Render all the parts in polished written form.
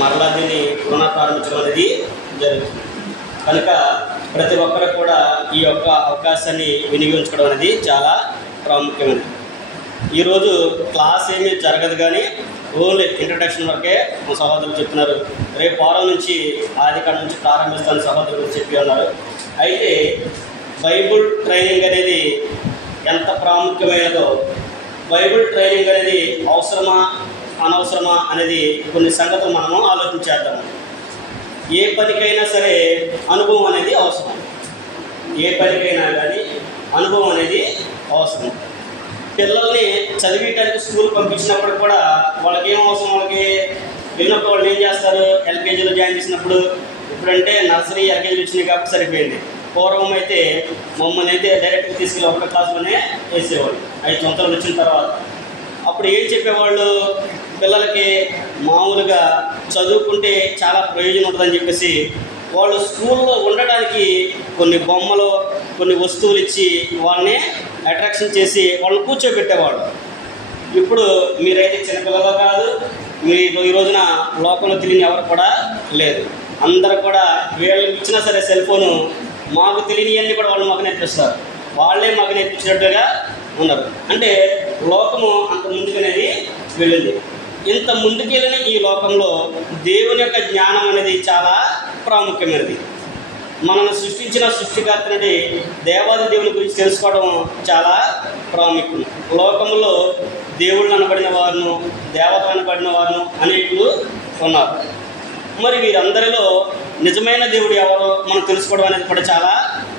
మరలా దీన్ని పునఃప్రారంభించడం అనేది జరుగుతుంది. కనుక ప్రతి ఒక్కరు కూడా ఈ యొక్క అవకాశాన్ని వినియోగించుకోవడం అనేది చాలా ప్రాముఖ్యమైనది. ఈరోజు క్లాస్ ఏమీ జరగదు, కానీ ఓన్లీ ఇంట్రడక్షన్ వరకే మా సహోదరులు చెప్తున్నారు. రేపు వారం నుంచి ఆదికాండం నుంచి ప్రారంభిస్తాను సహోదరులు చెప్పి ఉన్నారు. అయితే బైబుల్ ట్రైనింగ్ అనేది ఎంత ప్రాముఖ్యమైనదో, బైబుల్ ట్రైనింగ్ అనేది అవసరమా అనవసరమా అనేది కొన్ని సంగతులు మనము ఆలోచించేద్దాము. ఏ పనికైనా సరే అనుభవం అనేది అవసరం. ఏ పనికైనా కానీ అనుభవం అనేది అవసరం. పిల్లల్ని చదివేయడానికి స్కూల్ పంపించినప్పుడు కూడా వాళ్ళకి ఏం అవసరం, వాళ్ళకి వెళ్ళినప్పుడు వాళ్ళు ఏం చేస్తారు, ఎల్కేజీలో జాయిన్ చేసినప్పుడు, ఇప్పుడంటే నర్సరీ ఎల్కేజీలు వచ్చినాయి కాబట్టి సరిపోయింది. పూర్వం అయితే మమ్మల్ని అయితే డైరెక్ట్గా తీసుకెళ్ళి ఒక్క క్లాస్లోనే వేసేవాళ్ళు 5 సంవత్సరాలు వచ్చిన తర్వాత. అప్పుడు ఏం చెప్పేవాళ్ళు, పిల్లలకి మామూలుగా చదువుకుంటే చాలా ప్రయోజనం ఉంటుందని చెప్పేసి వాళ్ళు స్కూల్లో ఉండడానికి కొన్ని బొమ్మలు, కొన్ని వస్తువులు ఇచ్చి వాళ్ళని అట్రాక్షన్ చేసి వాళ్ళని కూర్చోబెట్టేవాళ్ళు. ఇప్పుడు మీరైతే చిన్నపిల్లలు కాదు, మీరు ఈ రోజున లోకంలో తెలియని ఎవరు కూడా లేదు. అందరూ కూడా వీళ్ళకి ఇచ్చినా సరే సెల్ ఫోను, మాకు తెలియనివన్నీ కూడా వాళ్ళు మాకు నేర్పిస్తారు, వాళ్ళే మాకు నేర్పించినట్టుగా ఉన్నారు. అంటే లోకము అంత ముందుకనేది వెళ్ళింది. ఇంత ముందుకెళ్ళిన ఈ లోకంలో దేవుని యొక్క జ్ఞానం అనేది చాలా ప్రాముఖ్యమైనది. మనల్ని సృష్టించిన సృష్టికర్తనుడి దేవాది దేవుని గురించి తెలుసుకోవడం చాలా ప్రాముఖ్యం. లోకంలో దేవుళ్ళు అనబడిన వారును, దేవతలు అనబడిన వారును అనేకులు ఉన్నారు. మరి వీరందరిలో నిజమైన దేవుడు ఎవరో మనం తెలుసుకోవడం అనేది కూడా చాలా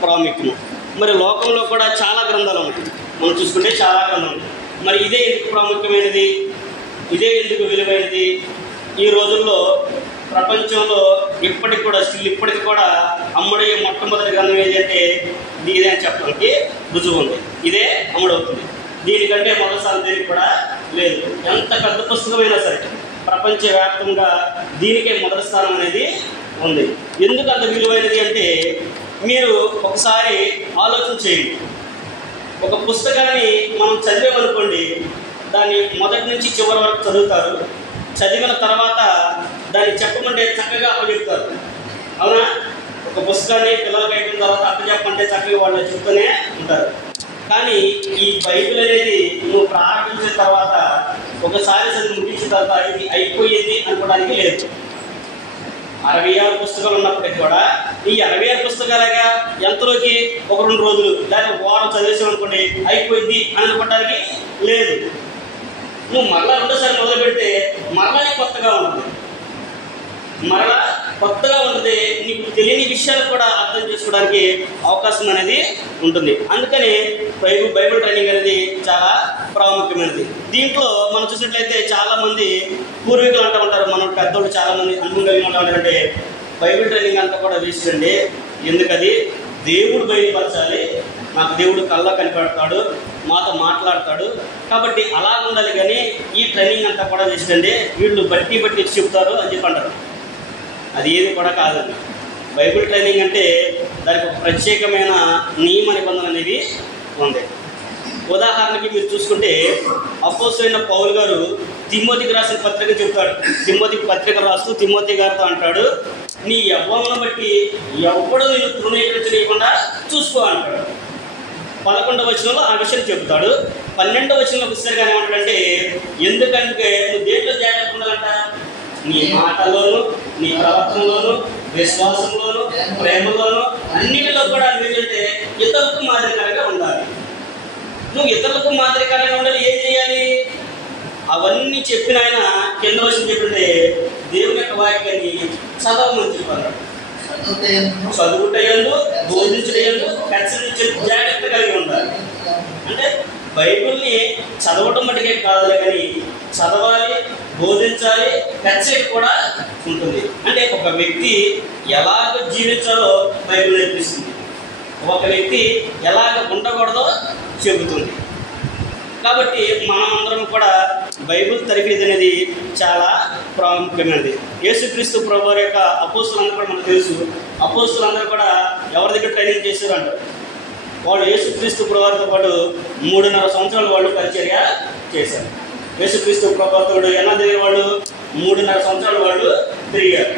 ప్రాముఖ్యం. మరి లోకంలో కూడా చాలా గ్రంథాలు ఉన్నాయి, మనం చూసుకుంటే చాలా గ్రంథాలు ఉన్నాయి. మరి ఇదే ఎందుకు ప్రాముఖ్యమైనది, ఇదే ఎందుకు విలువైనది? ఈ రోజుల్లో ప్రపంచంలో ఇప్పటికి కూడా అమ్ముడయ్యే మొట్టమొదటి గ్రంథం ఏదంటే ఇదే అని చెప్పడానికి రుజువు ఉంది. ఇదే అమ్ముడవుతుంది. దీనికంటే మొదటిసారి దేనికి కూడా లేదు. ఎంత పెద్ద పుస్తకమైనా సరే ప్రపంచవ్యాప్తంగా దీనికే మొదటి స్థానం అనేది ఉంది. ఎందుకు అంత విలువైనది అంటే మీరు ఒకసారి ఆలోచన చేయండి. ఒక పుస్తకాన్ని మనం చదివామనుకోండి, దాన్ని మొదటి నుంచి చివరి వరకు చదువుతారు. చదివిన తర్వాత దాన్ని చెప్పమంటే చక్కగా అప్పచెప్తారు, అవునా? ఒక పుస్తకాన్ని పిల్లలకి అయిపోయిన తర్వాత అప్పచెప్పమంటే చక్కగా వాళ్ళు చెప్తూనే ఉంటారు. కానీ ఈ బైబిల్ అనేది నువ్వు ప్రారంభించిన తర్వాత ఒకసారి చదివి ముగించిన తర్వాత ఇది అయిపోయింది అనుకోవడానికి లేదు. 66 పుస్తకాలు ఉన్నప్పటికీ కూడా ఈ 66 పుస్తకాలుగా ఎంతలోకి ఒక 2 రోజులు లేదా ఒక వారం చదివేసామనుకోండి అయిపోయింది అని అనుకోవడానికి లేదు. నువ్వు మరలా రెండోసారి మొదలు పెడితే మరలానే కొత్తగా ఉంటుంది. నీకు తెలియని విషయాలు కూడా అర్థం చేసుకోవడానికి అవకాశం అనేది ఉంటుంది. అందుకని బైబిల్ ట్రైనింగ్ అనేది చాలా ప్రాముఖ్యమైనది. దీంట్లో మనం చూసినట్లయితే చాలామంది పూర్వీకులు అంటూ ఉంటారు, మన పెద్దోళ్ళు చాలామంది అనుభవం కలిగి ఉంటారంటే బైబిల్ ట్రైనింగ్ అంతా కూడా వేస్ట్ అండి. ఎందుకది? దేవుడు బయలుపరచాలి, నాకు దేవుడు కళ్ళ కనిపెడతాడు, మాతో మాట్లాడతాడు, కాబట్టి అలా ఉండాలి. కానీ ఈ ట్రైనింగ్ అంతా కూడా వేస్ట్ అండి, వీళ్ళు బట్టి చెప్తారు అని చెప్పి అంటారు. అది ఏది కూడా కాదండి. బైబిల్ ట్రైనింగ్ అంటే దానికి ఒక ప్రత్యేకమైన నియమ నిబంధన అనేవి ఉంది. ఉదాహరణకి మీరు చూసుకుంటే అపోస్తలుడైన పౌలు గారు తిమోతికి రాసిన పత్రిక చెబుతాడు. తిమోతికి పత్రిక రాస్తూ తిమోతి గారితో అంటాడు, నీ యవ్వనం బట్టి ఎవ్వడు నేను తృణీకరించలేకుండా చూసుకో అంటాడు. 11వ వచనంలో ఆ విషయం చెబుతాడు. 12వ వచనంలోకి వచ్చేసరికి ఏమంటాడంటే, ఎందుకంటే నువ్వు దేంట్లో జాగ్రత్త ఉండాలంట, నీ మాటల్లోనూ, నీ ప్రవర్తనలోనూ, విశ్వాసంలోనూ, ప్రేమలోనూ అన్నిటిలో కూడా ఏంటంటే ఇతరులకు మాదిరికరంగా ఉండాలి. నువ్వు ఇతరులకు మాదిరికరంగా ఉండాలి. ఏం చేయాలి? అవన్నీ చెప్పిన ఆయన కింద వచ్చిన చెప్పింటే దేవుని యొక్క వాక్యాన్ని చదవమని చెప్పారు. చదువుటయందు, బోధించటయందు ఖచ్చితంగా జాగ్రత్త కలిగి ఉండాలి. అంటే బైబిల్ని చదవటం మటుకే కాదు, కానీ చదవాలి, బోధించాలి, ఖచ్చితంగా కూడా ఉంటుంది. అంటే ఒక వ్యక్తి ఎలాగ జీవించాలో బైబిల్ నేర్పిస్తుంది, ఒక వ్యక్తి ఎలాగ ఉండకూడదో చెబుతుంది. కాబట్టి మనం అందరం కూడా బైబిల్ తరబీదు అనేది చాలా ప్రాముఖ్యమైనది. యేసుక్రీస్తు ప్రభువారి యొక్క అపోస్తలులందరూ కూడా మనకు తెలుసు. అపోస్తలులందరూ కూడా ఎవరి దగ్గర ట్రైనింగ్ చేశారు అంటారు. వాళ్ళు యేసుక్రీస్తు ప్రభువారితో పాటు 3.5 సంవత్సరాలు వాళ్ళు పరిచర్య చేశారు. యేసుక్రీస్తు ప్రభువారితో ఎలా దగ్గర వాళ్ళు 3.5 సంవత్సరాలు వాళ్ళు తిరిగారు.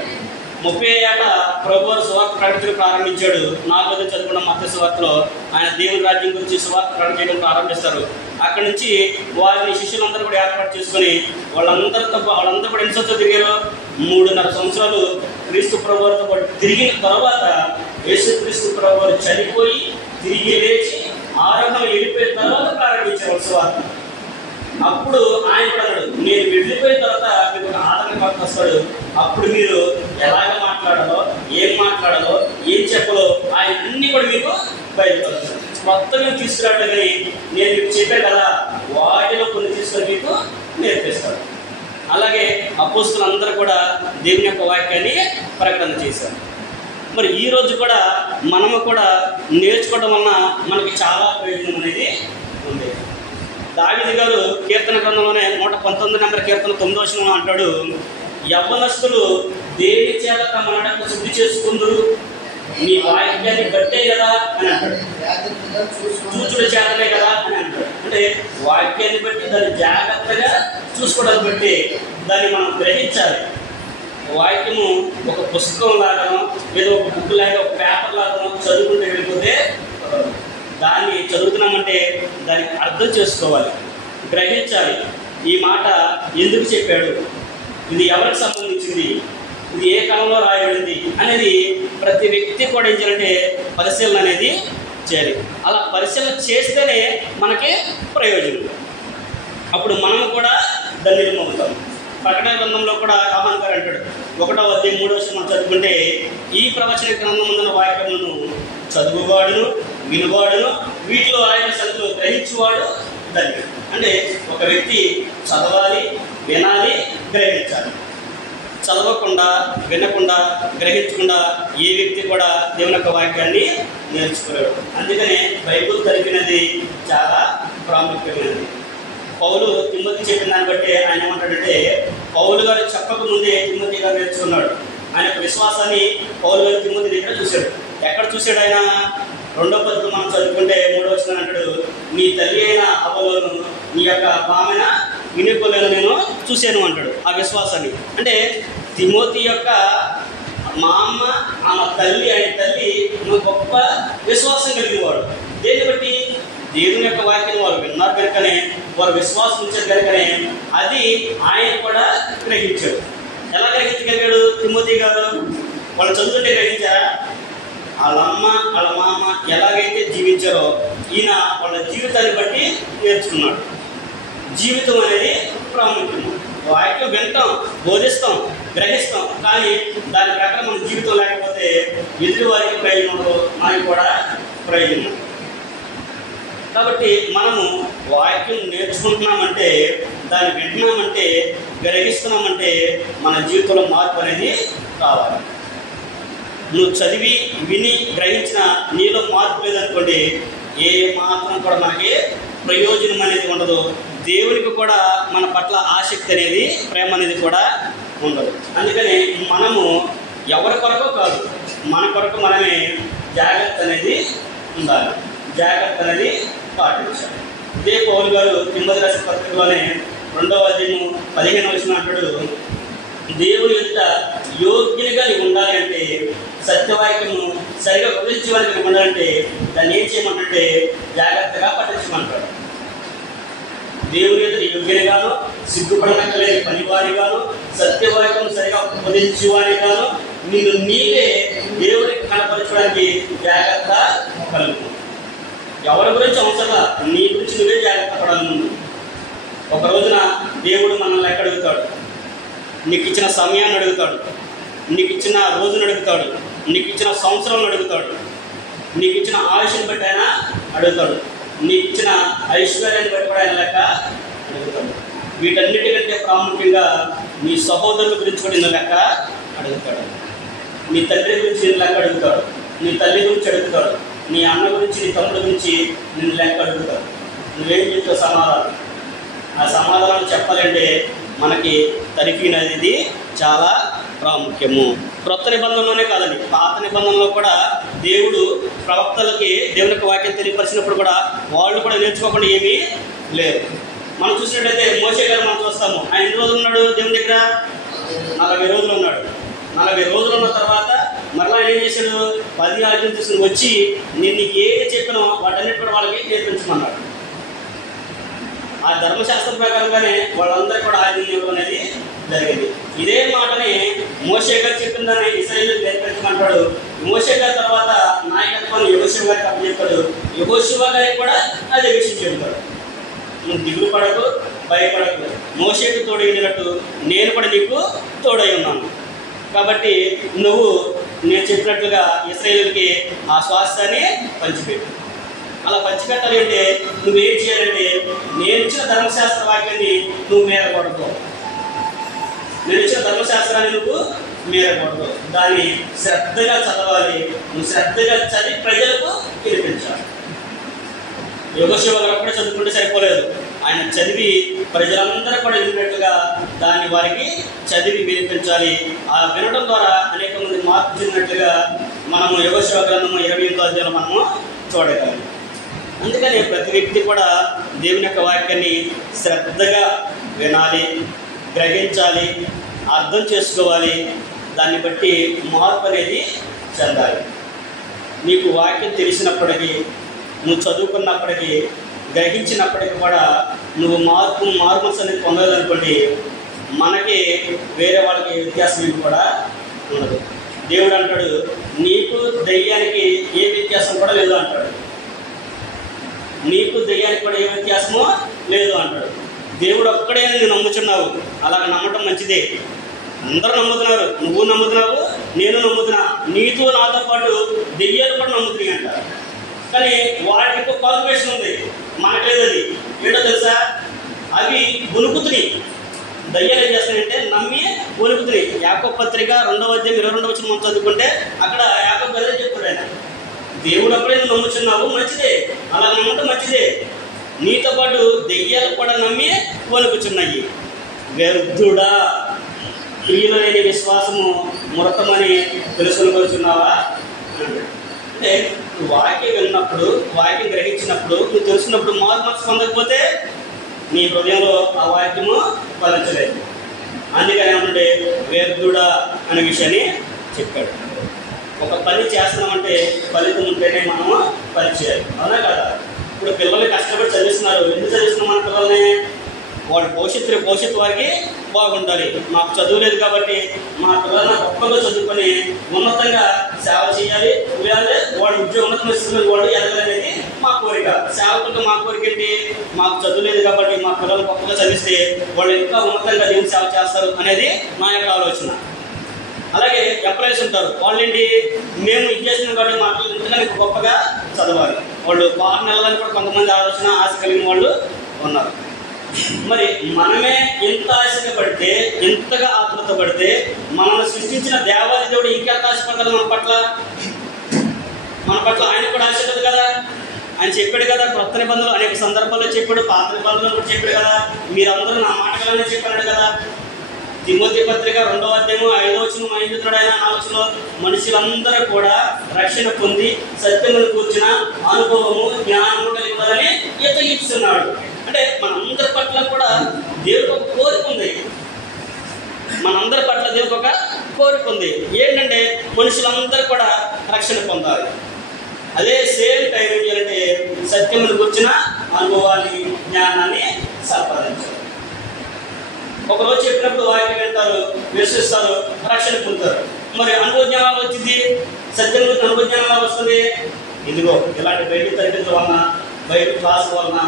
30 ఏళ్ళ ప్రభువారు సువార్త ప్రకటించడం ప్రారంభించాడు. 4వ చదువుకున్న మత్తయి సువార్తలో ఆయన దేవుని రాజ్యం గురించి సువార్త ప్రకటన చేయడం ప్రారంభిస్తారు. అక్కడి నుంచి వారిని శిష్యులందరూ కూడా ఏర్పాటు చేసుకుని వాళ్ళందరూ కూడా ఎన్ని సంవత్సరాలు తిరిగారు? 3.5 సంవత్సరాలు క్రీస్తు ప్రభువారితో పాటు తిరిగిన తర్వాత యేసుక్రీస్తు ప్రభువారు చనిపోయి తిరిగి లేచి ఆరోహణ వెళ్ళిపోయిన తర్వాత ప్రారంభించారు సువార్త. అప్పుడు ఆయన కూడా అన్నాడు, నేను వెళ్ళిపోయిన తర్వాత మీకు ఒక ఆదరణకర్త వస్తాడు, అప్పుడు మీరు ఎలాగ మాట్లాడాలో, ఏం మాట్లాడాలో, ఏం చెప్పాలో ఆయన అన్ని కూడా మీకు బయలుపరుస్తాడు. మొత్తం తీసుకురావడం కానీ నేను మీకు చెప్పాను కదా, వాటిలో కొన్ని తీసుకొని మీకు నేర్పిస్తాడు. అలాగే అపోస్తులందరూ కూడా దేవుని యొక్క వాక్యాన్ని ప్రకటన చేశారు. మరి ఈరోజు కూడా మనము కూడా నేర్చుకోవడం వలన మనకి చాలా ప్రయోజనం అనేది ఉంది. దావీదు గారు కీర్తన గ్రంథంలోనే 119 కీర్తన 9వ వచనంలో అంటాడు, యవ్వనస్తులు దేని చేత తమ నడక శుద్ధి చేసుకుందరు, నీ వాక్యాన్ని బట్టే కదా అని అంటాడు. చూచుడు చేతనే కదా అని అంటాడు. అంటే వాక్యాన్ని బట్టి దాన్ని జాగ్రత్తగా చూసుకోవడాన్ని బట్టి దాన్ని మనం గ్రహించాలి. వాక్యము ఒక పుస్తకం లాగానో లేదా ఒక బుక్ లాగా ఒక పేపర్ లాగానో చదువుకుంటూ వెళ్ళిపోతే దాన్ని చదువుతున్నామంటే దానికి అర్థం చేసుకోవాలి, గ్రహించాలి. ఈ మాట ఎందుకు చెప్పాడు, ఇది ఎవరికి సంబంధించింది, ఇది ఏ కాలంలో రాయబడింది అనేది ప్రతి వ్యక్తి కూడా ఏం చేయాలంటే పరిశీలన అనేది చేయాలి. అలా పరిశీలన చేస్తేనే మనకి ప్రయోజనం. అప్పుడు మనం కూడా దాన్ని నిలుమవుతాం. ప్రకటన గ్రంథంలో కూడా రామన్ గారు అంటాడు, 1వ అధ్యాయం 3వ వచనం మనం చదువుకుంటే, ఈ ప్రవచన గ్రంథం ముందున్న వాక్యములను చదువువాడును వినువాడును వీటిలో ఆయన సంగతులు గ్రహించువాడు ధన్యుడు. అంటే ఒక వ్యక్తి చదవాలి, వినాలి, గ్రహించాలి. చదవకుండా, వినకుండా, గ్రహించకుండా ఏ వ్యక్తి కూడా దేవుని యొక్క వాక్యాన్ని నేర్చుకోలేడు. అందుకనే బైబిల్ తెలిపినది చాలా ప్రాముఖ్యమైనది. పౌలు తిమోతి చెప్పిన దాన్ని బట్టి ఆయన ఏమంటాడంటే, పౌలు గారు చెప్పక ముందే తిమోతి గారు నేర్చుకున్నాడు. ఆయన యొక్క విశ్వాసాన్ని పౌలు గారు తిమోతి దగ్గర చూశాడు. ఎక్కడ చూశాడు ఆయన? 2వ పత్రిక మనం చదువుకుంటే 3వ వచనం అంటాడు, నీ తల్లి అయిన అవ్వలోను నీ యొక్క భావన వినిపోలేను నేను చూశాను అంటాడు ఆ విశ్వాసాన్ని. అంటే తిమోతి యొక్క మా అమ్మ, ఆమె తల్లి, ఆయన తల్లి గొప్ప విశ్వాసం కలిగినవాడు. దేన్ని బట్టి? దేవుని యొక్క వాక్యం వారు విన్నారు కనుకనే, వారు విశ్వాసం ఉంచారు కనుకనే అది ఆయన కూడా గ్రహించాడు. ఎలా గ్రహించగలిగాడు తిమోతి గారు? వాళ్ళు చదువుతుంటే గ్రహించారా? వాళ్ళ అమ్మ వాళ్ళ మామ ఎలాగైతే జీవించారో ఈయన వాళ్ళ జీవితాన్ని బట్టి నేర్చుకున్నాడు. జీవితం అనేది ప్రాముఖ్యం. వాక్యం వింటాం, బోధిస్తాం, గ్రహిస్తాం, కానీ దాని ప్రకారం మన జీవితం లేకపోతే ఎదుటి వారికి ప్రయోజనం, మనకి కూడా ప్రయోజనం. కాబట్టి మనము వాక్యం నేర్చుకుంటున్నామంటే, దాన్ని వింటున్నామంటే, గ్రహిస్తున్నామంటే మన జీవితంలో మార్పు అనేది కావాలి. నువ్వు చదివి విని గ్రహించిన నీలో మార్పు లేదనుకోండి, ఏ మాత్రం కూడా మనకి ప్రయోజనం అనేది ఉండదు. దేవునికి కూడా మన పట్ల ఆసక్తి అనేది, ప్రేమ అనేది కూడా ఉండదు. అందుకని మనము ఎవరి కొరకు కాదు, మన కొరకు మనమే జాగ్రత్త అనేది ఉండాలి, జాగ్రత్త అనేది పాటించాలి. ఇదే పౌలు గారు తిమోతి రాసిన పత్రికలోనే 2వ అధ్యాయం 15వ వచనం అంటాడు, దేవుని యొక్క యోగ్యునిగా నీవు ఉండాలి అంటే, సత్యవాక్యము సరిగా ఉపయోగించేవారికి ఉండాలంటే దాన్ని ఏం చేయమంటే జాగ్రత్తగా పట్టించమంటాడు. దేవుని యొక్క యోగ్యునిగాను, సిగ్గుపడనక్కలేని పనివారిగాను, సత్యవాక్యం సరిగా ఉపదేశించేవారిగాను నిన్ను నీవే దేవుడికి కనపరచడానికి జాగ్రత్త కలుగు. ఎవరి గురించి అవసరంగా నీ గురించి నువ్వే జాగ్రత్త పడాలి. ఒక రోజున దేవుడు మనల్ని లెక్క అడుగుతాడు. నీకు ఇచ్చిన సమయాన్ని అడుగుతాడు, నీకు ఇచ్చిన రోజును అడుగుతాడు, నీకు ఇచ్చిన సంవత్సరాలను అడుగుతాడు, నీకు ఇచ్చిన ఆయుష్ని బట్టి ఆయన అడుగుతాడు, నీకు ఇచ్చిన ఐశ్వర్యాన్ని బట్టి కూడా ఆయన లెక్క అడుగుతాడు. వీటన్నిటికంటే ప్రాముఖ్యంగా నీ సహోదరుల గురించి కూడా నిన్ను లెక్క అడుగుతాడు. నీ తండ్రి గురించి నిన్ను లెక్క అడుగుతాడు, నీ తల్లి గురించి అడుగుతాడు, నీ అన్న గురించి, నీ తమ్ముడి గురించి నిన్ను లెక్క అడుగుతాడు. నువ్వేం చెప్తావు సమాధానం? ఆ సమాధానం చెప్పాలంటే మనకి తనిఖీ అనేది చాలా ప్రాముఖ్యము. క్రొత్త నిబంధనలోనే కాదండి, పాత నిబంధనలో కూడా దేవుడు ప్రవక్తలకి దేవుని యొక్క వాక్యం తెలియపరిచినప్పుడు కూడా వాళ్ళు కూడా నేర్చుకోకుండా ఏమీ లేదు. మనం చూసినట్టయితే మోషే గారు మనం చూస్తాము, ఆయన ఎన్ని రోజులు ఉన్నాడు దేవుని దగ్గర? 40 రోజులు ఉన్నాడు. 40 రోజులు ఉన్న తర్వాత మరలా ఏం చేశాడు? 10 ఆజ్ఞలు తీసుకుని వచ్చి నేను నీకు ఏది చెప్పినో వాటన్నిటి కూడా వాళ్ళకి నేర్పించమన్నాడు. ఆ ధర్మశాస్త్రం ప్రకారంగానే వాళ్ళందరూ కూడా ఆజ్ఞలు ఇవ్వడం అనేది జరిగింది. ఇదే మాటని మోషే గారు చెప్పిన దాన్ని ఇశ్రాయేలుకు నేర్పించమంటాడు. మోషే గారి తర్వాత నాయకత్వాన్ని యెహోషువ గారికి అప్పచెప్పాడు. యెహోషువ గారికి కూడా అదే విషయం చెబుతాడు. నువ్వు దిగులు పడకు, భయపడకు, మోషేకు తోడైనట్టు నేను కూడా నీకు తోడై ఉన్నాను. కాబట్టి నువ్వు నేను చెప్పినట్లుగా ఇశ్రాయేలుకి ఆ స్వాస్థ్యాన్ని పంచిపెట్టు. అలా పంచిపెట్టాలి అంటే నువ్వేం చేయాలంటే నేను ఇచ్చిన ధర్మశాస్త్ర వాక్యాన్ని నువ్వు మేరకూడదు. నేను ఇచ్చిన ధర్మశాస్త్రాన్ని నువ్వు మేరకూడదు. దాన్ని శ్రద్ధగా చదవాలి. నువ్వు శ్రద్ధగా చదివి ప్రజలకు వినిపించాలి. యెహోషువ గారు కూడా చదువుకుంటే సరిపోలేదు. ఆయన చదివి ప్రజలందరూ కూడా వినినట్లుగా దాన్ని వారికి చదివి వినిపించాలి. ఆ వినడం ద్వారా అనేక మంది మార్పు చెందినట్లుగా మనము యెహోషువ గ్రంథము 28వ అధ్యాయంలో మనము చూడగలం. అందుకని ప్రతి వ్యక్తి కూడా దేవుని యొక్క వాక్యాన్ని శ్రద్ధగా వినాలి, గ్రహించాలి, అర్థం చేసుకోవాలి. దాన్ని బట్టి మార్పు అనేది చెందాలి. నీకు వాక్యం తెలిసినప్పటికీ, నువ్వు చదువుకున్నప్పటికీ, గ్రహించినప్పటికీ కూడా నువ్వు మార్పుస్ అనేది పొందాలనుకోండి, మనకి వేరే వాళ్ళకి వ్యత్యాసం ఏమి కూడా ఉండదు. దేవుడు అంటాడు, నీకు దెయ్యానికి ఏ వ్యత్యాసం కూడా లేదు అంటాడు. నీకు దెయ్యానికి కూడా ఏ వ్యత్యాసమో లేదు అంటాడు. దేవుడు ఒక్కడే నువ్వు నమ్ముచున్నావు. అలాగ నమ్మటం మంచిదే. అందరూ నమ్ముతున్నారు, నువ్వు నమ్ముతున్నావు, నేను నమ్ముతున్నా, నీతో నాతో పాటు దెయ్యాలు కూడా నమ్ముతున్నాయి అంటారు. కానీ వాటికి ఎక్కువ క్వాలిఫికేషన్ ఉంది, మనకు లేదు. అది ఏంటో తెలుసా? అవి వణుకుతున్నాయి. దయ్యాలు ఏం చేస్తాయంటే నమ్మి వణుకుతున్నాయి. యాకోబు పత్రిక 2వ అధ్యాయం 22వ వచనం మనం చదువుకుంటే అక్కడ యాకోబు అదే చెప్తాడు. ఆయన దేవుడు అప్పుడే నువ్వు నమ్ముచున్నావు, మంచిదే, అలా నమ్మటం మంచిదే. నీతో పాటు దెయ్యాలు కూడా నమ్మి వణుకుచున్నాయి. వ్యర్థుడా, క్రియలు లేని విశ్వాసము మృతమని తెలుసుకొనుచున్నావా అంటే వాక్యం విన్నప్పుడు, వాక్యం గ్రహించినప్పుడు, నువ్వు తెలుసుకున్నప్పుడు మార్పు పొందకపోతే నీ హృదయంలో ఆ వాక్యము ఫలించలేదు. అందుకని ఏమంటే వ్యర్థుడా అనే విషయాన్ని చెప్పాడు. ఒక పని చేస్తున్నామంటే ఫలితం ఉంటేనే మనము పని చేయాలి, అవునా కదా? ఇప్పుడు పిల్లల్ని కష్టపడి చదివిస్తున్నారు. ఎందుకు చదివిస్తున్నాం మన పిల్లల్ని? వాడు భవిష్యత్తు వారికి బాగుండాలి. మాకు చదువు లేదు కాబట్టి మా పిల్లలను గొప్పగా చదువుకొని ఉన్నతంగా సేవ చేయాలి, వాడు ఉన్నతమైన స్థితిలో వాడు ఎదగాలనేది మా కోరిక. సేవకులకు మా కోరిక ఏంటి? మాకు చదువు లేదు కాబట్టి మా పిల్లలు గొప్పగా చదివిస్తే వాళ్ళు ఇంకా ఉన్నతంగా దేవుని సేవ చేస్తారు అనేది నా యొక్క ఆలోచన. అలాగే ఎంప్లాయీస్ ఉంటారు, వాళ్ళేంటి? మేము ఇది చేసిన కాబట్టి మా పిల్లలు ఇంతకన్నా గొప్పగా చదవాలి. వాళ్ళు 6 నెలలని కూడా కొంతమంది ఆశ కలిగిన వాళ్ళు ఉన్నారు. మరి మనమే ఎంత ఆశగా పడితే, ఎంతగా ఆతృత పడితే మనల్ని సృష్టించిన దేవాది దేవుడు ఇంకెంత ఆశపడతాడు మన పట్ల ఆయన కూడా ఆశ ఉంది కదా. ఆయన చెప్పాడు కదా, కొత్త నిబంధనలు అనేక సందర్భాల్లో చెప్పాడు, పాత నిబంధనలు కూడా చెప్పాడు కదా. మీరందరూ నా మాటగానే చెప్పాడు కదా. తిమోతి పత్రిక 2వ అధ్యాయం 5వ వచనం ఏం చెప్తున్నాడు ఆయన? ఆలోచనలో మనుషులందరూ కూడా రక్షణ పొంది సత్యమును కూర్చిన అనుభవము, జ్ఞానము కలిగి ఉండాలని ఇస్తున్నాడు. అంటే మనందరి పట్ల కూడా దేవుడికి ఒక కోరిక ఉంది. మనందరి పట్ల దేవుడికి ఒక కోరిక ఉంది. ఏంటంటే మనుషులందరూ కూడా రక్షణ పొందాలి. అదే సేమ్ టైం ఏం చేయాలంటే సత్యమును కూర్చిన అనుభవాన్ని, జ్ఞానాన్ని సంపాదించాలి. ఒకరోజు చెప్పినప్పుడు వాక్యం వింటారు, విశ్వసిస్తారు, రక్షణ పొందుతారు. మరి అనుభవ జ్ఞానాలు వచ్చింది, సత్యం గురించి అనుభవ జ్ఞానాలు వస్తుంది. ఇదిగో ఇలాంటి బైబిల్ తరగతుల వలన, బైబిల్ క్లాస్ వలన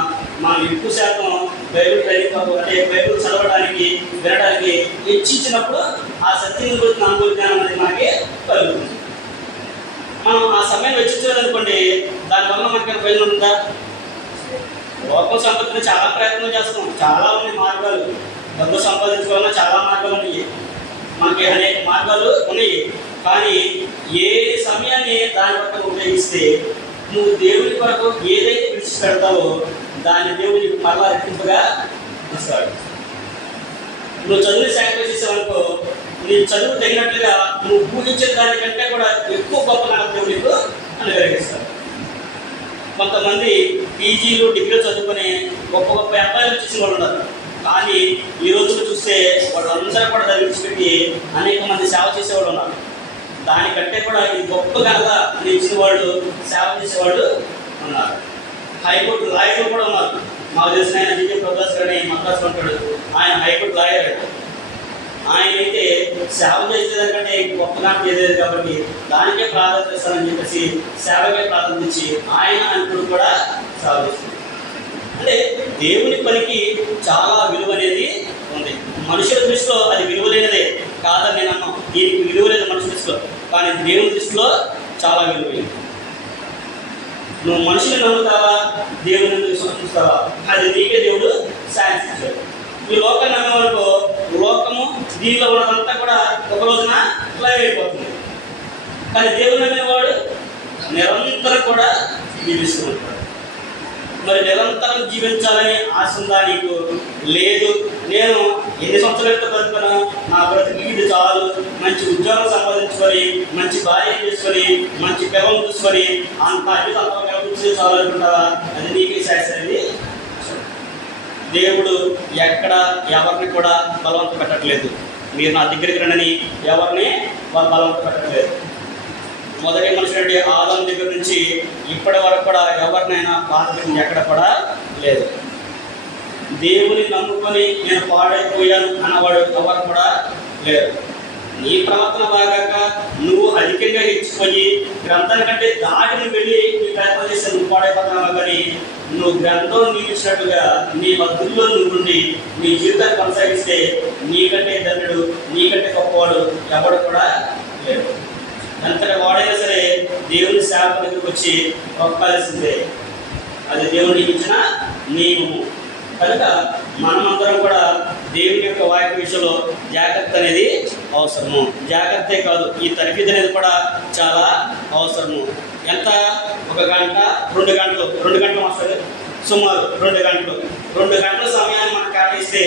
మనం ఎక్కువ శాతం బైబిల్ ట్రైనింగ్ అంటే బైబిల్ చదవడానికి, వినడానికి హెచ్చించినప్పుడు ఆ సత్యం గురించి అనుభవ జ్ఞానం అనేది మనకి కలుగుతుంది. మనం ఆ సమయం వెచ్చించలేదనుకోండి, దానివల్ల మనకి ప్రయోజనం ఉందా? లోకం సంపత్తిని చాలా ప్రయత్నం చేస్తాం, చాలా ఉన్నాయి మార్గాలు. డబ్బు సంపాదించుకోవాలన్నా చాలా మార్గాలు ఉన్నాయి, మనకి అనేక మార్గాలు ఉన్నాయి. కానీ ఏ సమయాన్ని దాని కొరకు ఉపయోగిస్తే నువ్వు దేవుని కొరకు ఏదైతే విడిచిపెడతావో దాన్ని దేవుడికి మరలా రెట్టింపుగా ఇస్తాడు. నువ్వు చదువుని సాక్రిఫైస్ చేసావనుకో, నీ చదువు తగినట్లుగా నువ్వు ఊహించిన దానికంటే కూడా ఎక్కువ గొప్ప నాకు దేవుడికి అనుగ్రహిస్తాడు. కొంతమంది పీజీలు, డిగ్రీలు చదువుకొని గొప్ప గొప్ప ఎంప్లాయీలు చేసిన వాళ్ళు ఉన్నారు. కానీ ఈ రోజున చూస్తే వాళ్ళందరూ కూడా దాన్ని విడిచిపెట్టి అనేక మంది సేవ చేసేవాళ్ళు ఉన్నారు. దానికంటే కూడా ఇది గొప్ప ఘనత ఇచ్చిన వాళ్ళు సేవ చేసేవాళ్ళు ఉన్నారు. హైకోర్టు లాయర్లు కూడా ఉన్నారు. మాకు తెలిసిన ఆయన విజయ ప్రభాస్ గారిని మద్రాసు ఉంటాడు. ఆయన హైకోర్టు లాయర్. ఆయన అయితే సేవ చేసేదానికంటే గొప్పగా చేసేది కాబట్టి దానికే ప్రాధాన్యత ఇస్తానని చెప్పేసి సేవకే ప్రాధాన్యత ఇచ్చి ఆయన ఇప్పుడు కూడా సేవ చేస్తుంది. అంటే దేవుని పనికి చాలా విలువ అనేది ఉంది. మనుషుల దృష్టిలో అది విలువలేనిదే కాదని నేను అన్నాను. దీనికి విలువ లేదు మనుషుల దృష్టిలో, కానీ దేవుని దృష్టిలో చాలా విలువైంది. నువ్వు మనుషులు నమ్ముతావా, దేవుని విశ్వసిస్తావా, అది నీకే దేవుడు శాంతించాడు. ఈ లోకం నమ్మేవాళ్ళకు లోకము దీనిలో ఉన్నదంతా కూడా ఒక రోజున లైవ్ అయిపోతుంది. కానీ దేవుని నమ్మేవాడు నిరంతరం కూడా జీవిస్తూ ఉంటాడు. మరి నిరంతరం జీవించాలని ఆశ ఉందా నీకు? లేదు, నేను ఎన్ని సంవత్సరాలతో బ్రతుకున్నా నా బ్రతికి ఇది చాలు, మంచి ఉద్యోగం సంపాదించుకొని, మంచి భార్య చేసుకొని, మంచి పిల్లలు చూసుకొని అంత కల్పించి చాలు అనుకుంటావా? అది నీకే శాస్త్రది. దేవుడు ఎక్కడ ఎవరిని కూడా బలవంత పెట్టట్లేదు. మీరు నా దగ్గరికి రండి ఎవరిని బలవంత పెట్టట్లేదు. మొదటి మనుషులంటే ఆదాము దగ్గర నుంచి ఇప్పటి వరకు కూడా ఎవరినైనా బాధ పెట్టింది ఎక్కడ కూడా లేదు. దేవుని నమ్ముకొని నేను పాడైపోయాను అన్నవాడు ఎవరు కూడా లేరు. నీ ప్రవర్తన బాగాక నువ్వు అధికంగా హెచ్చిపోయి గ్రంథం కంటే దాటిని వెళ్ళి నీ ప్రయత్నం చేస్తే నువ్వు పాడైపోతున్నావు. కానీ నువ్వు గ్రంథం నియమించినట్టుగా నీ మధ్యలో నువ్వుండి నీ జీవితాన్ని కొనసాగిస్తే నీకంటే ధన్యుడు, నీకంటే గొప్పవాడు ఎవడు కూడా లేడు. అంతటి వాడైనా సరే దేవుని సేవ దగ్గరికి వచ్చి ఒప్పాల్సిందే. అది దేవుడికి ఇచ్చిన నియమము. కనుక మనమందరం కూడా దేవుని యొక్క వాక్య విషయంలో జాగ్రత్త అనేది అవసరము. జాగ్రత్తే కాదు, ఈ తరఫీదు అనేది కూడా చాలా అవసరము. ఎంత? 1 గంట 2 గంటలు 2 గంటలు వస్తుంది, సుమారు 2 గంటలు. 2 గంటల సమయాన్ని మనం కేటాయిస్తే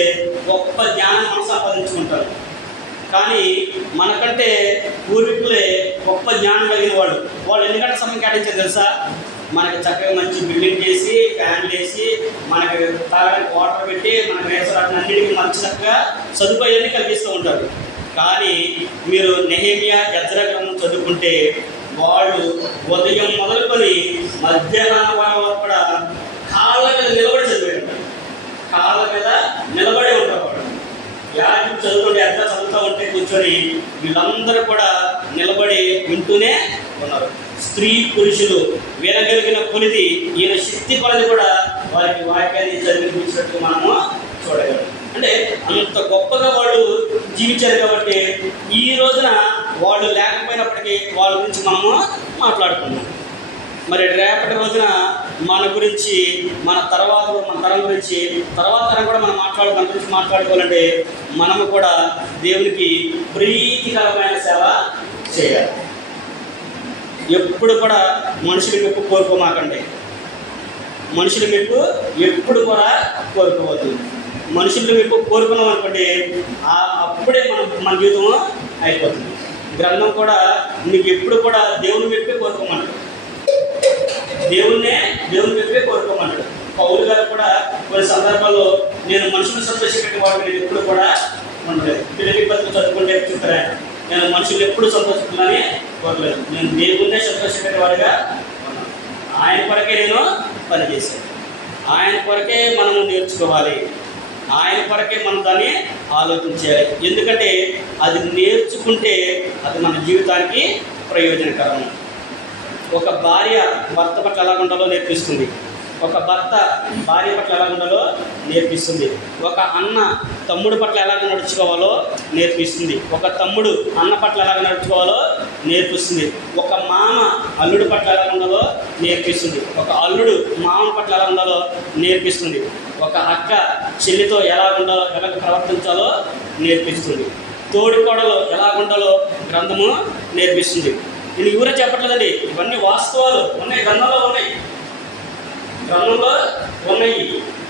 గొప్ప జ్ఞానం మనం సంపాదించుకుంటారు. కానీ మనకంటే పూర్వీకులే గొప్ప జ్ఞానం కలిగిన వాళ్ళు ఎన్ని గంటల సమయం కేటాయించారు తెలుసా? మనకి చక్కగా మంచి బిల్డింగ్ చేసి, ఫ్యాన్లు వేసి, మనకి తాగడానికి వాటర్ పెట్టి, మనకి రేసరాటం అన్నిటికీ మంచి చక్కగా సదుపాయాన్ని కల్పిస్తూ ఉంటారు. కానీ మీరు నెహెమియా, ఎజ్రా గ్రంథం చదువుకుంటే వాళ్ళు ఉదయం మొదలుకొని మధ్యాహ్నం వరకు కూడా కాళ్ళ మీద నిలబడి చదివారు. కాళ్ళ మీద నిలబడే ఉంటారు వాళ్ళు. యాజకుడు చదువుతుంటే ఎట్లా చదువుతూ ఉంటే కూర్చొని వీళ్ళందరూ కూడా నిలబడి వింటూనే ఉన్నారు. స్త్రీ పురుషులు వినగలిగిన కొలిది ఈయన శక్తి కొలది కూడా వారికి వాక్యాన్ని చదివించినట్టు మనము చూడగలం. అంటే అంత గొప్పగా వాళ్ళు జీవించారు. కాబట్టి ఈ రోజున వాళ్ళు లేకపోయినప్పటికీ వాళ్ళ గురించి మనము మాట్లాడుకున్నాం. మరి రేపటి రోజున మన గురించి, మన తరం గురించి, తర్వాత తరం కూడా మన గురించి మాట్లాడుకోవాలంటే మనము కూడా దేవునికి ప్రీతికరమైన సేవ చేయాలి. ఎప్పుడు కూడా మనుషుల మెప్పు కోరుకోమాకండి. మనుషుల మెప్పు ఎప్పుడు కూడా కోరుకోవద్దు. మనుషుల మెప్పు కోరుకున్నాం అనుకోండి, అప్పుడే మన జీవితం అయిపోతుంది. గ్రంథం కూడా నీకు ఎప్పుడు కూడా దేవుని మెప్పే కోరుకోమన్నాడు. దేవుని మెప్పే కోరుకోమన్నాడు. పౌలు గారు కూడా కొన్ని సందర్భాల్లో నేను మనుషులు సంతోషపెట్టే వాడు నేను ఎప్పుడు కూడా ఉండలేదు. పిల్లకి పత్రిక చదువుకుంటే చెప్తారా, నేను మనుషులు ఎప్పుడు సంతోషిస్తున్నానని కోరలేదు. నేను దేవుణ్ణే సంతోషపెట్టేవాడిగా ఉన్నాను. ఆయన కొరకే నేను పనిచేశాను. ఆయన కొరకే మనము నేర్చుకోవాలి. ఆయన కొరకే మనం దాన్ని ఆలోచించాలి. ఎందుకంటే అది నేర్చుకుంటే అది మన జీవితానికి ప్రయోజనకరం. ఒక భార్య భర్త పట్ల ఎలా ఉండాలో నేర్పిస్తుంది. ఒక భర్త భార్య పట్ల ఎలా ఉండాలో నేర్పిస్తుంది. ఒక అన్న తమ్ముడు పట్ల ఎలా నడుచుకోవాలో నేర్పిస్తుంది. ఒక తమ్ముడు అన్న పట్ల ఎలా నడుచుకోవాలో నేర్పిస్తుంది. ఒక మామ అల్లుడు పట్ల ఎలా ఉండాలో నేర్పిస్తుంది. ఒక అల్లుడు మామల పట్ల ఎలా ఉండాలో నేర్పిస్తుంది. ఒక అక్క చెల్లితో ఎలా ప్రవర్తించాలో నేర్పిస్తుంది. తోడికోడలు ఎలా ఉండాలో గ్రంథము నేర్పిస్తుంది. ఇది ఊరే చెప్పట్లేదండి, ఇవన్నీ వాస్తవాలు ఉన్నాయి, గ్రంథంలో ఉన్నాయి.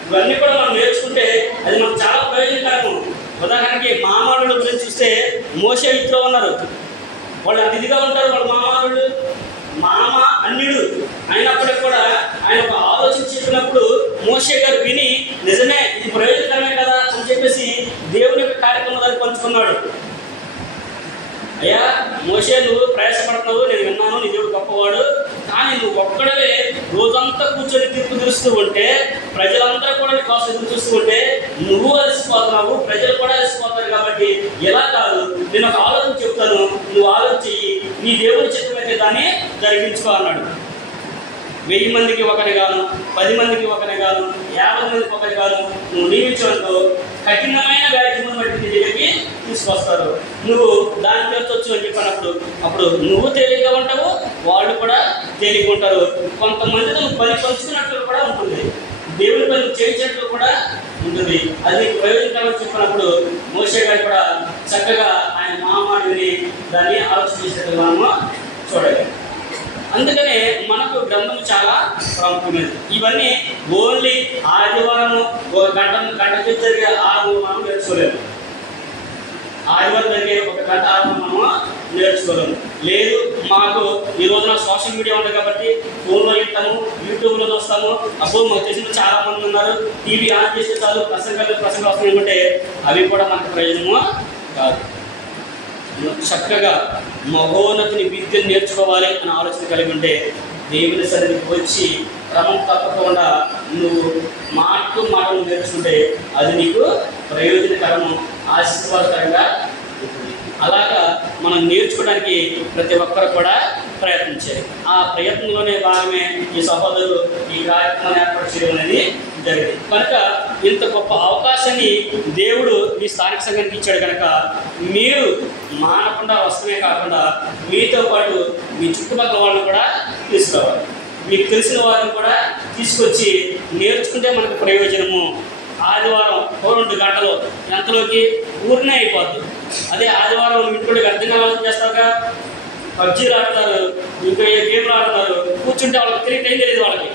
ఇవన్నీ కూడా మనం నేర్చుకుంటే అది మనకు చాలా ప్రయోజనకరము. ఉదాహరణకి మామాళ్ళు గురించి చూస్తే మోషే ఇంట్లో ఉన్నారు. వాళ్ళు అతిథిగా ఉంటారు. వాళ్ళ మామాళ్ళు మామ అన్యుడు అయినప్పటికీ కూడా ఆయన ఒక ఆలోచన చెప్పినప్పుడు మోషే గారు విని నిజమే ఇది ప్రయోజనకరమే కదా అని చెప్పేసి దేవుని యొక్క కార్యక్రమం దాన్ని పంచుకున్నాడు. అయ్యా మోషే, నువ్వు ప్రయాసపడుతున్నావు, నేను విన్నాను, నీ దేవుడు గొప్పవాడు, కానీ నువ్వు ఒక్కడవే రోజంతా కూర్చొని తీర్పు తీరుస్తూ ఉంటే, ప్రజలందరూ కూడా నీ కోసం ఎదురు చూస్తూ ఉంటే నువ్వు అలసిపోతున్నావు, ప్రజలు కూడా అలసిపోతారు. కాబట్టి ఎలా కాదు, నేను ఒక ఆలోచన చెప్తాను, నువ్వు ఆలోచించి నీ దేవుని చెప్పినట్టే దాన్ని జరిగించుకో అన్నాడు. 1000 మందికి ఒకరి గాను, 10 మందికి ఒకరి గాను, 50 మందికి ఒకరి గాను నువ్వు నియమించడంతో కఠినమైన వ్యాధ్యమును బట్టి నీ దగ్గరికి తీసుకొస్తారు. నువ్వు దాన్ని చేర్చొచ్చు అని చెప్పినప్పుడు అప్పుడు నువ్వు తేలిగ్గా ఉంటావు, వాళ్ళు కూడా తేలిగ్గా ఉంటారు. కొంతమందితో నువ్వు పని పంచుకున్నట్లు కూడా ఉంటుంది, దేవుని పని చేయించినట్లు కూడా ఉంటుంది. అది ప్రయోజనకరమని చెప్పినప్పుడు మోషే గారు కూడా చక్కగా ఆయన మామాట విని దాన్ని ఆలోచన చేసేట్టు మనము చూడాలి. అందుకనే మనకు గ్రంథం చాలా ప్రాముఖ్యమైనది. ఇవన్నీ ఓన్లీ ఆదివారము ఒక గంట జరిగే ఆరు మనం నేర్చుకోలేము. ఆదివారం జరిగే ఒక గంట ఆరు మనము నేర్చుకోలేము. లేదు, మాకు ఈ రోజున సోషల్ మీడియా ఉంది కాబట్టి ఫోన్లో వింటాము, యూట్యూబ్లో చూస్తాము, అప్పుడు మాకు తెలిసిన చాలా మంది ఉన్నారు, టీవీ ఆన్ చేసే చాలు ప్రసంగాలు వస్తున్నాయి అనుకుంటే అవి కూడా మనకు ప్రయోజనము కాదు. చక్కగా మహోన్నతిని విద్యను నేర్చుకోవాలి అనే ఆలోచన కలిగి ఉంటే దేవుని సన్నిధికి వచ్చి క్రమం తప్పకుండా నువ్వు మాటలు నేర్చుకుంటే అది నీకు ప్రయోజనకరము, ఆశీర్వాదకరంగా ఉంటుంది. అలాగా మనం నేర్చుకోవడానికి ప్రతి ఒక్కరు కూడా ప్రయత్నించాలి. ఆ ప్రయత్నంలోనే భాగమే ఈ సహోదరులు ఈ కార్యక్రమాన్ని ఏర్పాటు చేయడం అనేది జరిగింది. కనుక ఇంత గొప్ప అవకాశాన్ని దేవుడు మీ స్థానిక సంఘానికి ఇచ్చాడు. కనుక మీరు మానకుండా వస్తమే కాకుండా మీతో పాటు మీ చుట్టుపక్కల వాళ్ళని కూడా తీసుకురావాలి. మీకు తెలిసిన వారిని కూడా తీసుకొచ్చి నేర్చుకుంటే మనకు ప్రయోజనము. ఆదివారం 2 గంటలు ఎంతలోకి ఊరినే అయిపోద్ది. అదే ఆదివారం ఇంట్లో అర్థంగా ఆలోచన చేస్తారుగా, పబ్జీలు ఆడతారు, ఇంకా ఏ గేమ్లు ఆడతారు, కూర్చుంటే వాళ్ళకి తిరిగి టైం తెలియదు. వాళ్ళకి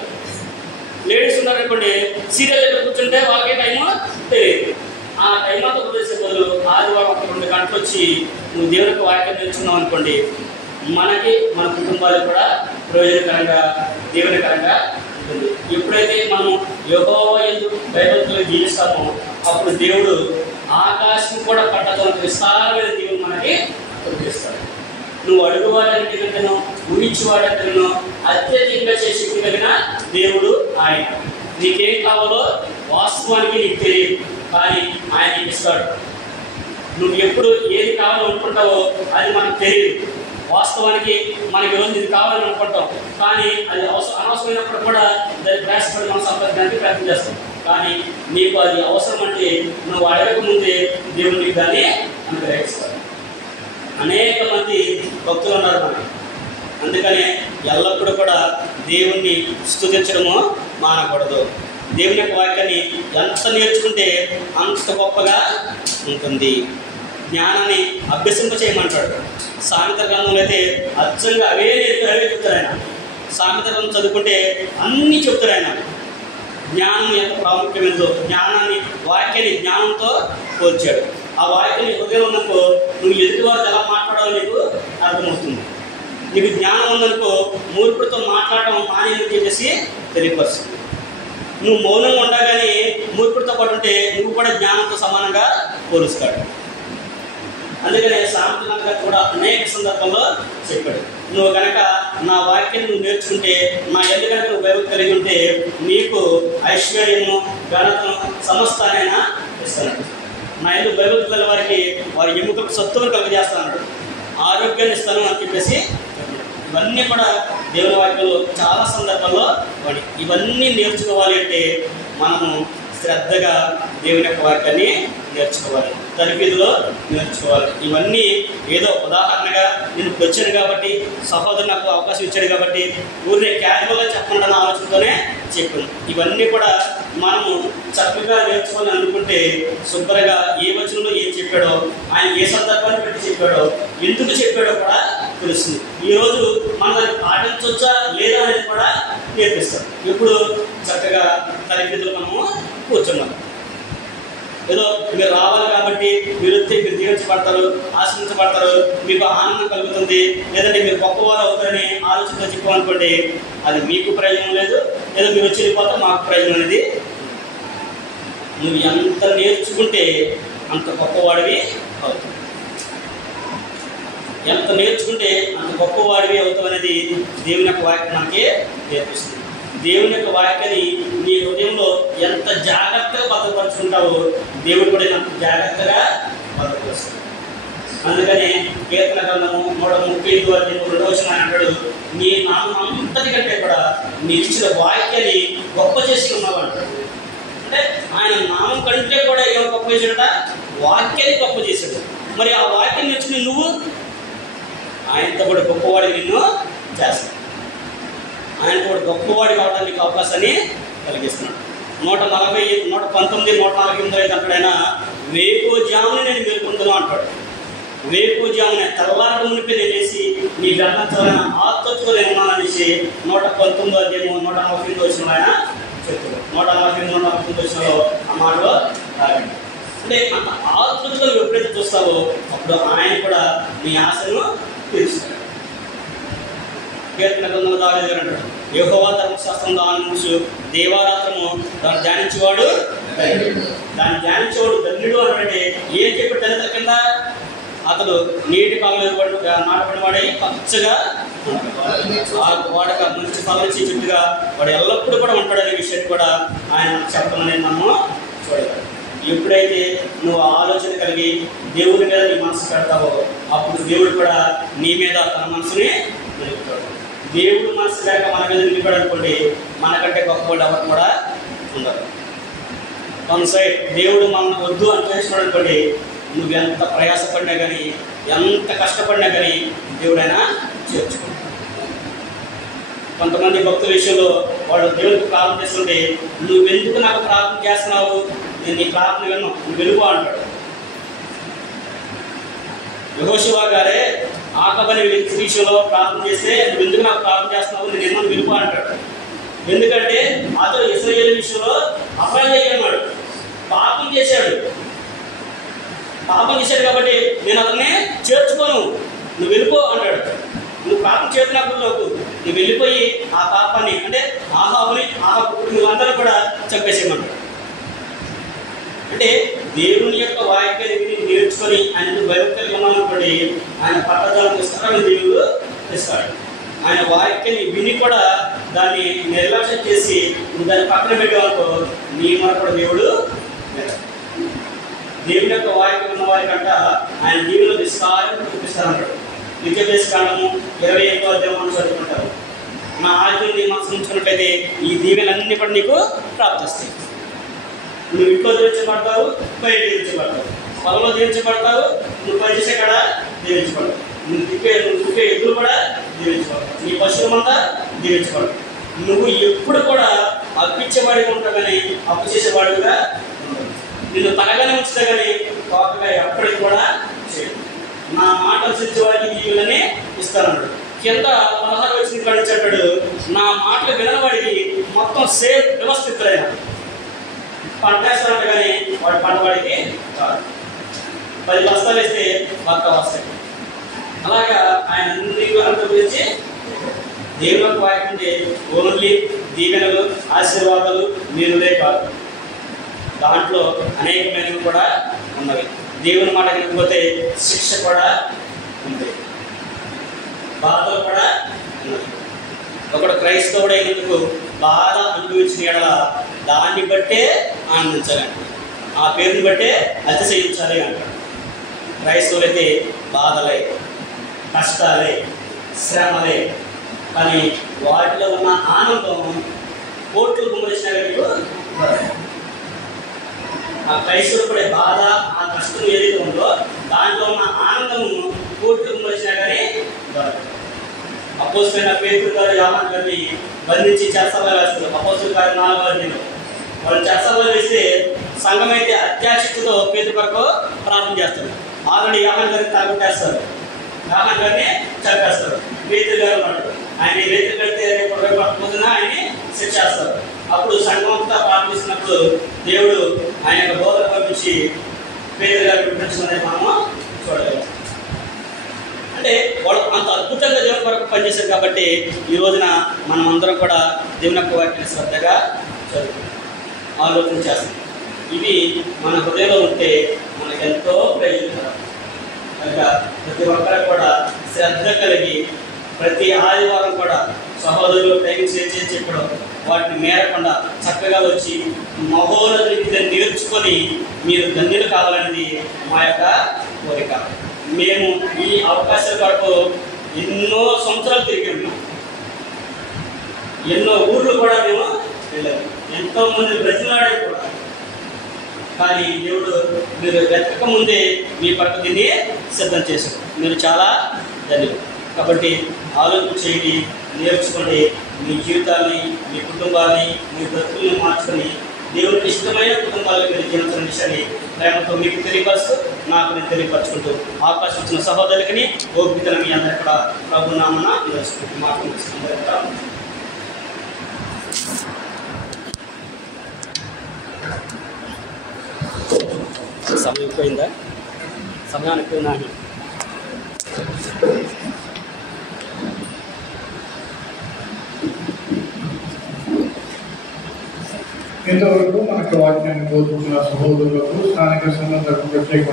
లేడీస్ ఉన్నారనుకోండి, సీరియల్ దగ్గర కూర్చుంటే వాళ్ళకి టైము తెలియదు. ఆ టైం అంతా వదిలేసే బదులు ఆదివారం 2 గంటలు వచ్చి నువ్వు దేవునికి వాక్యం నేర్చుకున్నావు అనుకోండి, మనకి మన కుటుంబాలకు కూడా ప్రయోజనకరంగా దేవునికరంగా ఉంటుంది. ఎప్పుడైతే మనం యెహోవా యందు భయభక్తులు జీవిస్తామో అప్పుడు దేవుడు ఆకాశం కూడా పట్టదంత విస్తారమైన దేవుడు మనకి ప్రకటిస్తాడు. నువ్వు అడుగువాడానికి కంటేనో ఊహించేవాడంటేనో అత్యధికంగా చేసి కలిగిన దేవుడు ఆయన. నీకేం కావాలో వాస్తవానికి నీకు తెలియదు, కానీ ఆయన నీకు ఇస్తాడు. నువ్వు ఎప్పుడు ఏది కావాలో అనుకుంటావో అది మనకు తెలియదు. వాస్తవానికి మనకి రోజు ఇది కావాలని అనుకుంటాం, కానీ అది అనవసరమైనప్పుడు కూడా దాన్ని ప్రయాసపడి మనం సంపాదించడానికి ప్రయత్నం చేస్తాం. కానీ నీకు అది అవసరం అంటే నువ్వు అడగక ముందే దేవుడు నీకు దాన్ని అనుగ్రహిస్తాడు. అనేక మంది భక్తులు ఉన్నారు మనకి. అందుకనే ఎల్లప్పుడూ కూడా దేవుణ్ణి స్తుతించడము మానకూడదు. దేవుని యొక్క వాక్యాన్ని ఎంత నేర్చుకుంటే అంత గొప్పగా ఉంటుంది. జ్ఞానాన్ని అభ్యసింప చేయమంటాడు. సామెత గ్రంథంలో అయితే అచ్చంగా అవే చెప్తారు ఆయన. సామెత గ్రంథం చదువుకుంటే అన్నీ చెప్తారు ఆయన. జ్ఞానం ఎంత ప్రాముఖ్యమైనదో జ్ఞానాన్ని, వాక్యాన్ని జ్ఞానంతో పోల్చాడు. ఆ వాక్యాన్ని హృదయం ఉన్నందుకో నువ్వు ఎదుటివారు ఎలా మాట్లాడాలో నీకు అర్థమవుతుంది. నీకు జ్ఞానం ఉందనుకో మూర్ఖుడితో మాట్లాడటం మానేని చెప్పేసి తెలియపరుస్తుంది. నువ్వు మౌనంగా ఉండగానే మూర్ఖుడితో పాటు ఉంటే నువ్వు కూడా జ్ఞానంతో సమానంగా పోలుస్తాడు. అందుకనే సామెత కూడా అనేక సందర్భంలో చెప్పాడు, నువ్వు కనుక నా వాక్యాన్ని నువ్వు నేర్చుకుంటే, నా ఎల్లు కనుక నువ్వు భయభక్తి కలిగి ఉంటే నీకు ఐశ్వర్యము, ఘనతను, సమస్తానైనా ఇస్తాను. నా ఎల్లు భయభక్తి గల వారికి వారి ఎముకలకు సత్తువును కలుగజేస్తాను, ఆరోగ్యాన్ని ఇస్తాను అని చెప్పేసి ఇవన్నీ కూడా దేవుని వాక్యంలో చాలా సందర్భాల్లో వాడి. ఇవన్నీ నేర్చుకోవాలి అంటే మనము శ్రద్ధగా దేవుని యొక్క వాక్యాన్ని నేర్చుకోవాలి, తరబీదులో నేర్చుకోవాలి. ఇవన్నీ ఏదో ఉదాహరణగా నేను వచ్చాను కాబట్టి, సహోదరు నాకు అవకాశం ఇచ్చాడు కాబట్టి ఊరినే క్యాజువల్గా చెప్పకుండా ఆలోచనతోనే చెప్పాను. ఇవన్నీ కూడా మనము చక్కగా నేర్చుకొని అనుకుంటే శుభ్రంగా ఏ వచనంలో ఏం చెప్పాడో, ఆయన ఏ సందర్భాన్ని పెట్టి చెప్పాడో, ఎందుకు చెప్పాడో కూడా తెలుస్తుంది. ఈరోజు మనం దాన్ని పాటించవచ్చా లేదా అనేది కూడా నేర్పిస్తాం. ఇప్పుడు చక్కగా తరబీదులో మనము కూర్చున్నాం. ఏదో మీరు రావాలి కాబట్టి మీరు వస్తే మీరు దీవించబడతారు, ఆశ్రయించబడతారు, మీకు ఆనందం కలుగుతుంది, లేదంటే మీరు గొప్పవారు అవుతారని ఆలోచనతో చెప్పామనుకోండి, అది మీకు ప్రయోజనం లేదు. ఏదో మీరు వచ్చి వెళ్ళిపోతే మాకు ప్రయోజనం అనేది. నువ్వు ఎంత నేర్చుకుంటే అంత గొప్పవాడివి అవుతావు. ఎంత నేర్చుకుంటే అంత గొప్పవాడివి అవుతావు అనేది దేవుని యొక్క వాక్యం మనకి నేర్పిస్తుంది. దేవుని యొక్క వాక్యాన్ని నీ హృదయంలో ఎంత జాగ్రత్తగా భద్రపరుచుకుంటావో దేవుడు కూడా అంత జాగ్రత్తగా భద్రపరుస్తాడు. అందుకని కీర్తన గ్రంథము 135 అంటాడు, నీ నామం అంతటికంటే కూడా నీ ఇచ్చిన వాక్యాన్ని గొప్ప చేసి ఉన్నావు అంటాడు. అంటే ఆయన నామం కంటే కూడా ఏమో గొప్ప చేశాడట, వాక్యాన్ని గొప్ప చేశాడు. మరి ఆ వాక్యం నేర్చుకుని నువ్వు ఆయనతో కూడా గొప్పవాడి నిన్ను చేస్తాడు. ఆయనతో కూడా గొప్పవాడి కావడానికి అవకాశాన్ని కలిగిస్తున్నాడు. 119, 148 అంటాడు ఆయన, వేకువజామున నేను మేల్కొందును అంటాడు. వేకువజామున తెల్లారక మునిపే నేనేసి నీ గ్రంథాలను ఆత్మతో నేను ఉన్నాననేసి 119 148 ఆయన చెప్తాడు. 148 149 ఆ మాటలో రాగండి. అంటే అంత ఆత్మతో ఎప్పుడైతే చూస్తావో అప్పుడు ఆయన కూడా నీ ఆశను తీరుస్తాడు. కీర్తన గ్రంథంలో దావీదు గారు అంటాడు, యెహోవా ధర్మశాస్త్రం ఆనందించు, దేవారాత్రము దాన్ని ధ్యానించేవాడు ధన్యుడు అంటే ఏం చెప్పాడు తల్లిదండ్రుల కింద? అతడు నీటి కాలంలో నాటబడిన వాడే పచ్చగా వాడక మంచి ఫలం ఇచ్చే చెట్టుగా వాడు ఎల్లప్పుడూ కూడా ఉంటాడనే విషయాన్ని కూడా ఆయన చెప్పమని మనము చూడగలం. ఎప్పుడైతే నువ్వు ఆలోచన కలిగి దేవుడి మీద నీ మనసు పెడతావో అప్పుడు దేవుడు కూడా నీ మీద తన మనసుని నిలుపుతాడు. దేవుడు మనసు లేక మన మీద నిలిపాడు అనుకోండి, మనకంటే గొప్పవాడు ఎవరు కూడా ఉండరు. వన్ సైడ్ దేవుడు మన వద్దు అని చేస్తున్నాడు అనుకోండి, నువ్వు ఎంత ప్రయాసపడినా కానీ ఎంత కష్టపడినా కానీ దేవుడైనా చేర్చుకుంటాడు. కొంతమంది భక్తుల విషయంలో వాళ్ళు దేవుడికి ప్రార్థన చేస్తుంటే, నువ్వెందుకు నాకు ప్రార్థన చేస్తున్నావు, నేను నీ ప్రార్థన విన్ను, నువ్వు వెలుగు అంటాడు. యెహోషువ గారే ఆకబని వ్యక్తి విషయంలో ప్రార్థన చేస్తే, నువ్వు ఎందుకు నాకు ప్రార్థన చేస్తున్నావు, నేను ఎన్నో వెలుగు అంటాడు. ఎందుకంటే అతడు ఇశ్రాయేలు విషయంలో అపరాధం అన్నాడు, పాపం చేశాడు కాబట్టి నేను అతన్ని చేర్చుకోను, నువ్వు వెళ్ళిపో అంటాడు. నువ్వు పాపం చేతున్నప్పుడు నువ్వు వెళ్ళిపోయి ఆ పాపాన్ని అంటే ఆహాబుని నువ్వందరూ కూడా చంపేసేయమంటాడు. అంటే దేవుని యొక్క వాక్యాన్ని విని నేర్చుకొని ఆయన భయభక్తులు ఉన్నామనుకోండి, ఆయన పట్టదాలను ఇస్తారని దేవుడు ఇస్తాడు. ఆయన వాక్యాన్ని విని కూడా దాన్ని నిర్లక్ష్యం చేసి నువ్వు దాన్ని పక్కన పెట్టావనుకో, నీ మాట కూడా దేవుడు దేవుని యొక్క వాక్యం ఉన్న వారికంట ఆయన దీవులు విస్తారం చూపిస్తారన్నాడు. విద్యాభ్యాసకాండము 21 చదువుకుంటారు. నా ఆజ్ఞని మనసు ఉంచుకున్నట్లయితే ఈ దీవెలన్నీ కూడా నీకు ప్రాప్తిస్తాయి. నువ్వు ఇంట్లో దీవించబడతావు, బయట దీవించబడతావు, పొలంలో దీవించబడతావు, నువ్వు పనిచేసే కాడ దీవించబడతావు, నువ్వు దిక్కే ఎద్దులు కూడా దీవించబడతావు, నీ పశువుల మంతా దీవించబడతావు. నువ్వు ఎప్పుడు కూడా అప్పిచ్చేవాడిగా ఉంటావు కానీ అప్పు చేసేవాడిగా ఉండవు. నిన్ను తనగానే ఉంచుతా కానీ కోపగా ఎప్పటికి కూడా చేయదు. నా మాట అనుసరించే వారికి దీవులని ఇస్తానన్నాడు. కింద 16 వచ్చిన కడిచాడు, నా మాటలు వినని వాడికి మొత్తం సేమ్ వ్యవస్థితులైన పంట వేస్తారంట కానీ వాడి పంట వాడికి కాదు. 10 బస్తాలు వేస్తే బక్క వస్తాయి. అలాగా ఆయన అంత గురించి దేవునికి వాక్యంటే ఓన్లీ దీవెనలు ఆశీర్వాదాలు మీరులే కాదు, దాంట్లో అనేకమైనవి కూడా ఉన్నవి. దేవుని మాట వినకపోతే శిక్ష కూడా ఉంది, బాధలు కూడా ఉన్నది. ఒకడు క్రైస్తవుడైనందుకు బాధ అనుభవించిన ఎడల దాన్ని బట్టే ఆనందించాలంట, ఆ పేరుని బట్టే అతిశయించాలి అంటాడు. క్రైస్తవులైతే బాధలే, కష్టాలే, శ్రమలే, కానీ వాటిలో ఉన్న ఆనందం కోట్లు గుమ్మరించిన ఆ క్రైస్తవులు పడే బాధ, ఆ కష్టం ఏదైతే ఉందో దాంట్లో ఉన్న ఆనందము కోట్లు గుమ్మరించినా కానీ అపోస్తలుడైన పేతురు గారు యోహాను గారిని బంధించి చెరసాలలో వేస్తారు. అపోస్తలుల కార్యం 4వ అధ్యాయంలో వాళ్ళు చెరసాలలో వేస్తే సంఘం అయితే అత్యాశక్తితో పేతురు కొరకు ప్రార్థన చేస్తారు. ఆల్రెడీ యోహాను గారిని తాగొట్టేస్తారు, యోహాను గారిని చంపేస్తారు. పేతురు గారు ఉన్నాడు, ఆయన రేతులు కడితే పొద్దున ఆయన్ని శిక్షేస్తారు. అప్పుడు సంఘం అంతా ప్రార్థిస్తున్నప్పుడు దేవుడు ఆయన యొక్క బోధన పంపించి పేతురు గారు విడిపించుకునే మనము చూడగలం. అంటే వాళ్ళు అంత అద్భుతంగా దేవుని కొరకు పనిచేశారు కాబట్టి ఈ రోజున మనం అందరం కూడా దేవుని యొక్క వాక్యాన్ని శ్రద్ధగా చదువుతాం, ఆలోచన చేస్తాం. ఇవి మన హృదయంలో ఉంటే మనకెంతో ప్రయోజనం. కనుక ప్రతి ఒక్కరు కూడా శ్రద్ధ కలిగి ప్రతి ఆదివారం కూడా సహోదరులు టైం చేసి చెప్పడం వాటిని మేరకుండా చక్కగా వచ్చి మహోన్నత విద్యను నేర్చుకొని మీరు ధన్యులు కావాలనేది మా యొక్క కోరిక. మేము ఈ అవకాశాల కొరకు ఎన్నో సంవత్సరాలు తిరిగాము, ఎన్నో ఊర్లు కూడా మేము వెళ్ళాము, ఎంతోమంది బ్రతిమలాడే కూడా. కానీ దేవుడు మీరు వెతక ముందే మీ పట్ల దీన్ని సిద్ధం చేశారు. మీరు చాలా ధన్యులు. కాబట్టి ఆలోచన చేయండి, నేర్చుకోండి. మీ జీవితాన్ని, మీ కుటుంబాన్ని, మీ బ్రతుకులను మార్చుకొని దేవుడికి ఇష్టమైన కుటుంబాలకు మీరు జీవించిన విషయాన్ని ప్రేమతో మీకు తెలియపరుస్తూ నాకు నేను తెలియపరచుకుంటూ అవకాశం ఇచ్చిన సహోదరులకి ఓపికను మీ అందరూ కూడా ప్రభునామన మాట్లాడుతున్నారు. సమయం ఎక్కువైందా? సమయానికి ఎక్కువైనా ఇంతవరకు మనకు వాక్యాన్ని బోధించిన సహోదరులకు స్థానిక సంబంధ ప్రత్యేక